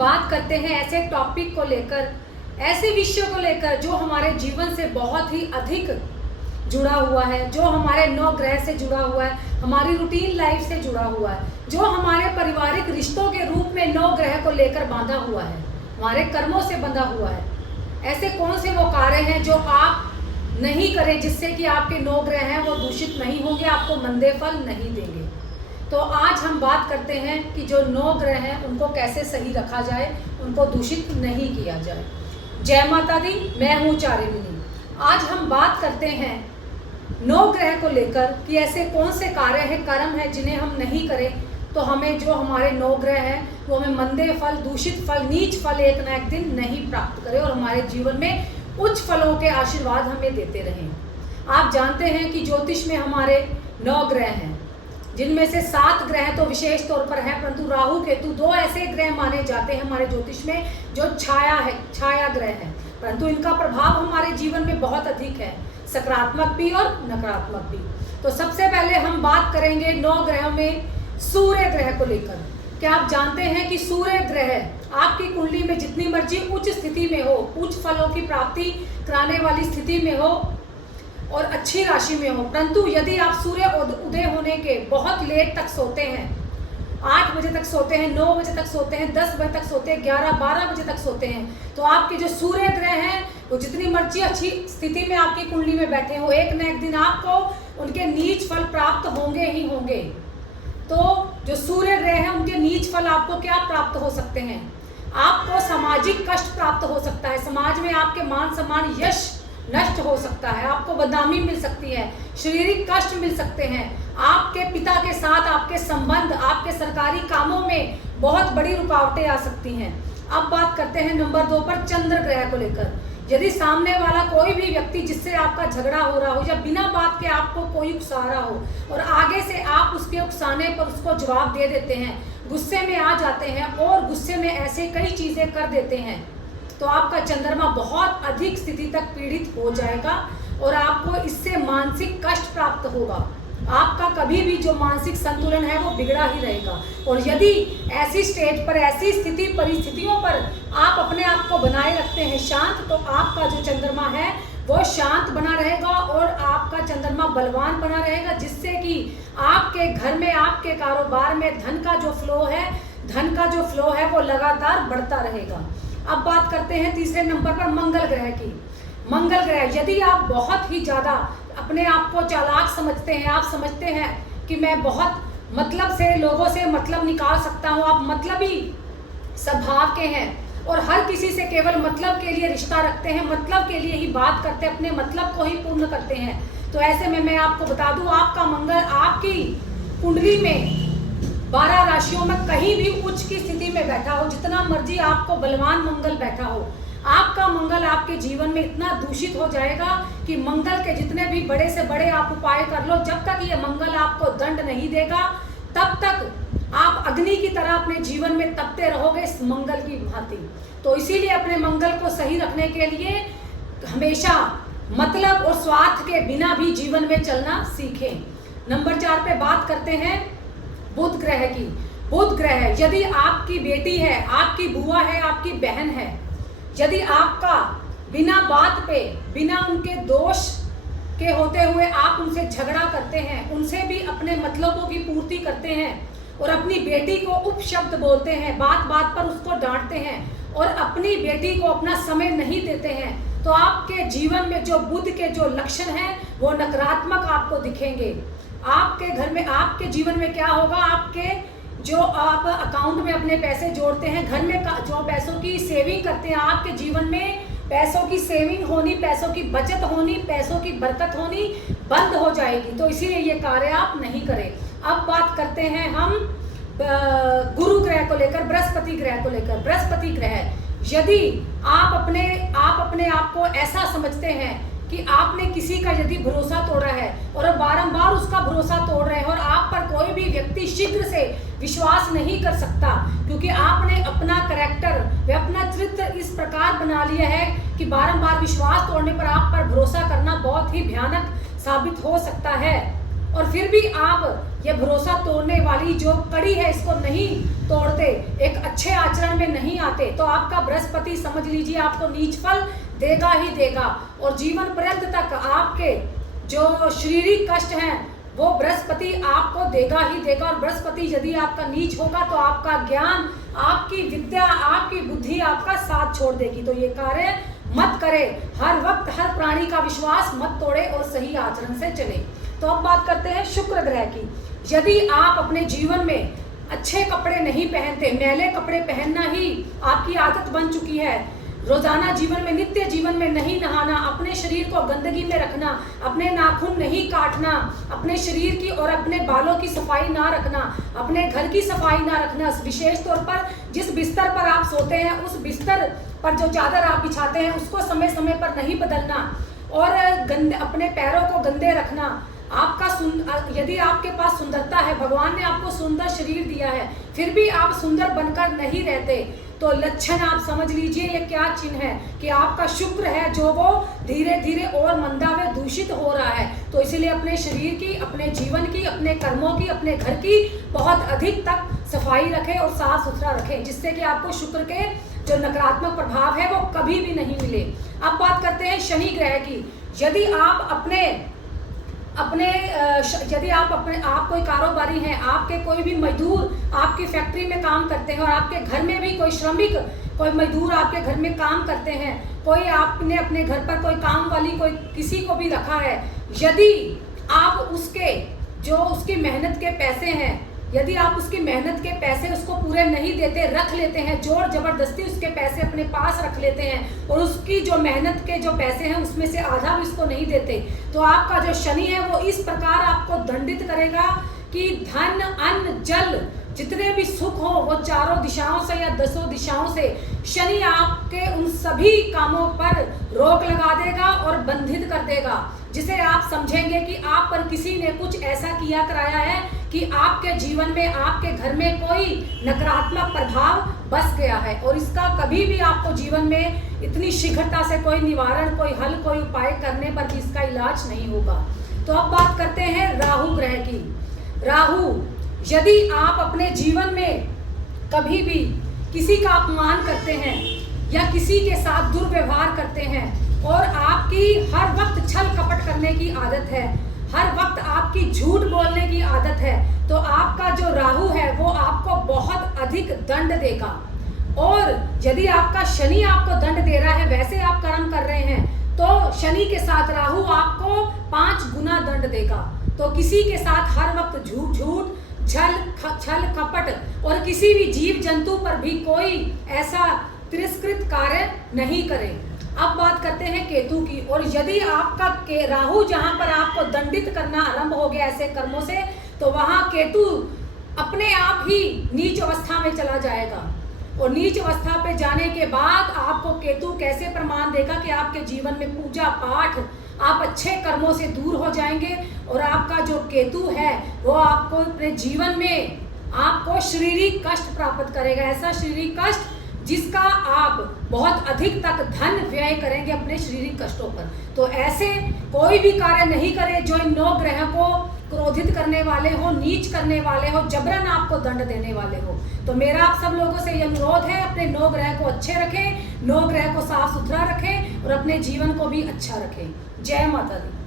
बात करते हैं ऐसे टॉपिक को लेकर, ऐसे विषय को लेकर जो हमारे जीवन से बहुत ही अधिक जुड़ा हुआ है, जो हमारे 9 ग्रह से जुड़ा हुआ है, हमारी रूटीन लाइफ से जुड़ा हुआ है, जो हमारे पारिवारिक रिश्तों के रूप में 9 ग्रह को लेकर बांधा हुआ है, हमारे कर्मों से बंधा हुआ है। ऐसे कौन से वो कार्य हैं जो आप नहीं करें जिससे कि आपके 9 ग्रह हैं वो दूषित नहीं होंगे, आपको मंदे फल नहीं देंगे। तो आज हम बात करते हैं कि जो 9 ग्रह हैं उनको कैसे सही रखा जाए, उनको दूषित नहीं किया जाए। जय माता दी, मैं हूँ चारिणी। आज हम बात करते हैं 9 ग्रह को लेकर कि ऐसे कौन से कार्य हैं, कर्म हैं जिन्हें हम नहीं करें तो हमें जो हमारे 9 ग्रह हैं वो हमें मंदे फल, दूषित फल, नीच फल एक ना एक दिन नहीं प्राप्त करें और हमारे जीवन में उच्च फलों के आशीर्वाद हमें देते रहें। आप जानते हैं कि ज्योतिष में हमारे 9 ग्रह हैं, जिनमें से 7 ग्रह तो विशेष तौर पर हैं, परंतु राहु केतु 2 ऐसे ग्रह माने जाते हैं हमारे ज्योतिष में जो छाया है, छाया ग्रह हैं, परंतु इनका प्रभाव हमारे जीवन में बहुत अधिक है, सकारात्मक भी और नकारात्मक भी। तो सबसे पहले हम बात करेंगे 9 ग्रहों में सूर्य ग्रह को लेकर। क्या आप जानते हैं कि सूर्य ग्रह आपकी कुंडली में जितनी मर्जी उच्च स्थिति में हो, उच्च फलों की प्राप्ति कराने वाली स्थिति में हो और अच्छी राशि में हो, परंतु यदि आप सूर्य उदय होने के बहुत लेट तक सोते हैं, 8 बजे तक सोते हैं, 9 बजे तक सोते हैं, 10 बजे तक सोते हैं, 11-12 बजे तक सोते हैं, तो आपके जो सूर्य ग्रह हैं वो जितनी मर्जी अच्छी स्थिति में आपकी कुंडली में बैठे हो, एक न एक दिन आपको उनके नीच फल प्राप्त होंगे ही होंगे। तो जो सूर्य ग्रह हैं उनके नीच फल आपको क्या प्राप्त हो सकते हैं? आपको सामाजिक कष्ट प्राप्त हो सकता है, समाज में आपके मान सम्मान, यश नष्ट हो सकता है, आपको बदनामी मिल सकती है, शारीरिक कष्ट मिल सकते हैं, आपके पिता के साथ आपके संबंध, आपके सरकारी कामों में बहुत बड़ी रुकावटें आ सकती हैं। अब बात करते हैं नंबर 2 पर चंद्र ग्रह को लेकर। यदि सामने वाला कोई भी व्यक्ति जिससे आपका झगड़ा हो रहा हो या बिना बात के आपको कोई उकसा रहा हो और आगे से आप उसके उकसाने पर उसको जवाब दे देते हैं, गुस्से में आ जाते हैं और गुस्से में ऐसे कई चीज़ें कर देते हैं, तो आपका चंद्रमा बहुत अधिक स्थिति तक पीड़ित हो जाएगा और आपको इससे मानसिक कष्ट प्राप्त होगा। आपका कभी भी जो मानसिक संतुलन है वो बिगड़ा ही रहेगा। और यदि ऐसी स्टेज पर, ऐसी स्थिति परिस्थितियों पर आप अपने आप को बनाए रखते हैं शांत, तो आपका जो चंद्रमा है वो शांत बना रहेगा और आपका चंद्रमा बलवान बना रहेगा, जिससे कि आपके घर में, आपके कारोबार में धन का जो फ्लो है वो लगातार बढ़ता रहेगा। अब बात करते हैं तीसरे नंबर पर मंगल ग्रह की। मंगल ग्रह, यदि आप बहुत ही ज़्यादा अपने आप को चालाक समझते हैं, आप समझते हैं कि मैं बहुत मतलब से लोगों से मतलब निकाल सकता हूँ, आप मतलबी स्वभाव के हैं और हर किसी से केवल मतलब के लिए रिश्ता रखते हैं, मतलब के लिए ही बात करते हैं, अपने मतलब को ही पूर्ण करते हैं, तो ऐसे में मैं आपको बता दूं, आपका मंगल आपकी कुंडली में 12 राशियों में कहीं भी उच्च की स्थिति में बैठा हो, जितना मर्जी आपको बलवान मंगल बैठा हो, आपका मंगल आपके जीवन में इतना दूषित हो जाएगा कि मंगल के जितने भी बड़े से बड़े आप उपाय कर लो, जब तक ये मंगल आपको दंड नहीं देगा तब तक आप अग्नि की तरह अपने जीवन में तपते रहोगे इस मंगल की भांति। तो इसीलिए अपने मंगल को सही रखने के लिए हमेशा मतलब और स्वार्थ के बिना भी जीवन में चलना सीखें। नंबर 4 पे बात करते हैं बुध ग्रह की। बुध ग्रह, यदि आपकी बेटी है, आपकी बुआ है, आपकी बहन है, यदि आपका बिना बात पे, बिना उनके दोष के होते हुए आप उनसे झगड़ा करते हैं, उनसे भी अपने मतलबों की पूर्ति करते हैं और अपनी बेटी को उपशब्द बोलते हैं, बात बात पर उसको डांटते हैं और अपनी बेटी को अपना समय नहीं देते हैं, तो आपके जीवन में जो बुध के जो लक्षण हैं वो नकारात्मक आपको दिखेंगे। आपके घर में, आपके जीवन में क्या होगा, आपके जो आप अकाउंट में अपने पैसे जोड़ते हैं, घर में जो पैसों की सेविंग करते हैं, आपके जीवन में पैसों की सेविंग होनी, पैसों की बचत होनी, पैसों की बरकत होनी बंद हो जाएगी। तो इसीलिए ये कार्य आप नहीं करें। अब बात करते हैं हम गुरु ग्रह को लेकर, बृहस्पति ग्रह को लेकर। बृहस्पति ग्रह, यदि आप अपने आप को ऐसा समझते हैं कि आपने किसी का यदि भरोसा तोड़ा है और अब बारंबार उसका भरोसा तोड़ रहे हैं और आप पर कोई भी व्यक्ति शीघ्र से विश्वास नहीं कर सकता, क्योंकि आपने अपना कैरेक्टर व अपना चरित्र इस प्रकार बना लिया है कि बारंबार विश्वास तोड़ने पर आप पर भरोसा करना बहुत ही भयानक साबित हो सकता है। और फिर भी आप ये भरोसा तोड़ने वाली जो कड़ी है इसको नहीं तोड़ते, एक अच्छे आचरण में नहीं आते, तो आपका बृहस्पति समझ लीजिए आपको नीच फल देगा ही देगा। और जीवन पर्यंत तक आपके जो शारीरिक कष्ट हैं वो बृहस्पति आपको देगा ही देगा। और बृहस्पति यदि आपका नीच होगा तो आपका ज्ञान, आपकी विद्या, आपकी बुद्धि आपका साथ छोड़ देगी। तो ये कार्य मत करे, हर वक्त हर प्राणी का विश्वास मत तोड़े और सही आचरण से चले। तो अब बात करते हैं शुक्र ग्रह की। यदि आप अपने जीवन में अच्छे कपड़े नहीं पहनते, मैले कपड़े पहनना ही आपकी आदत बन चुकी है, रोजाना जीवन में, नित्य जीवन में नहीं नहाना, अपने शरीर को गंदगी में रखना, अपने नाखून नहीं काटना, अपने शरीर की और अपने बालों की सफाई ना रखना, अपने घर की सफाई ना रखना, विशेष तौर पर जिस बिस्तर पर आप सोते हैं उस बिस्तर पर जो चादर आप बिछाते हैं उसको समय समय पर नहीं बदलना, और गंदे अपने पैरों को गंदे रखना। आपका यदि आपके पास सुंदरता है, भगवान ने आपको सुंदर शरीर दिया है, फिर भी आप सुंदर बनकर नहीं रहते, तो लक्षण आप समझ लीजिए ये क्या चिन्ह है कि आपका शुक्र है जो वो धीरे धीरे और मंदा व दूषित हो रहा है। तो इसीलिए अपने शरीर की, अपने जीवन की, अपने कर्मों की, अपने घर की बहुत अधिक तक सफाई रखें और साफ सुथरा रखें, जिससे कि आपको शुक्र के जो नकारात्मक प्रभाव है वो कभी भी नहीं मिले। अब बात करते हैं शनि ग्रह की। यदि आप कोई कारोबारी हैं, आपके कोई भी मजदूर आपकी फैक्ट्री में काम करते हैं और आपके घर में भी कोई श्रमिक, कोई मजदूर आपके घर में काम करते हैं, कोई आपने अपने घर पर कोई काम वाली कोई किसी को भी रखा है, यदि आप उसकी मेहनत के पैसे हैं, यदि आप उसकी मेहनत के पैसे उसको पूरे नहीं देते, रख लेते हैं, जोर जबरदस्ती उसके पैसे अपने पास रख लेते हैं और उसकी जो मेहनत के जो पैसे हैं उसमें से आधा भी उसको नहीं देते, तो आपका जो शनि है वो इस प्रकार आपको दंडित करेगा कि धन, अन्न, जल, जितने भी सुख हो वो चारों दिशाओं से या 10 दिशाओं से शनि आपके उन सभी कामों पर रोक लगा देगा और बंधित कर देगा, जिसे आप समझेंगे कि आप पर किसी ने कुछ ऐसा किया कराया है कि आपके जीवन में, आपके घर में कोई नकारात्मक प्रभाव बस गया है, और इसका कभी भी आपको जीवन में इतनी शीघ्रता से कोई निवारण, कोई हल, कोई उपाय करने पर भी इसका इलाज नहीं होगा। तो अब बात करते हैं राहु ग्रह की। राहु, यदि आप अपने जीवन में कभी भी किसी का अपमान करते हैं या किसी के साथ दुर्व्यवहार करते हैं और आपकी हर वक्त छल कपट करने की आदत है, हर वक्त आपकी झूठ बोलने की आदत है, तो आपका जो राहु है वो आपको बहुत अधिक दंड देगा। और यदि आपका शनि आपको दंड दे रहा है, वैसे आप कर्म कर रहे हैं, तो शनि के साथ राहु आपको 5 गुना दंड देगा। तो किसी के साथ हर वक्त झूठ, छल कपट और किसी भी जीव जंतु पर भी कोई ऐसा तिरस्कृत कार्य नहीं करें। अब बात करते हैं केतु की। और यदि आपका राहु जहां पर आपको दंडित करना आरंभ हो गया ऐसे कर्मों से, तो वहां केतु अपने आप ही नीच अवस्था में चला जाएगा, और नीच अवस्था पे जाने के बाद आपको केतु कैसे प्रमाण देगा कि आपके जीवन में पूजा पाठ, आप अच्छे कर्मों से दूर हो जाएंगे, और आपका जो केतु है वो आपको अपने जीवन में आपको शारीरिक कष्ट प्राप्त करेगा, ऐसा शारीरिक कष्ट जिसका आप बहुत अधिक तक धन व्यय करेंगे अपने शारीरिक कष्टों पर। तो ऐसे कोई भी कार्य नहीं करें जो इन 9 ग्रह को क्रोधित करने वाले हो, नीच करने वाले हो, जबरन आपको दंड देने वाले हो। तो मेरा आप सब लोगों से ये अनुरोध है, अपने 9 ग्रह को अच्छे रखें, 9 ग्रह को साफ सुथरा रखें और अपने जीवन को भी अच्छा रखें। जय माता दी।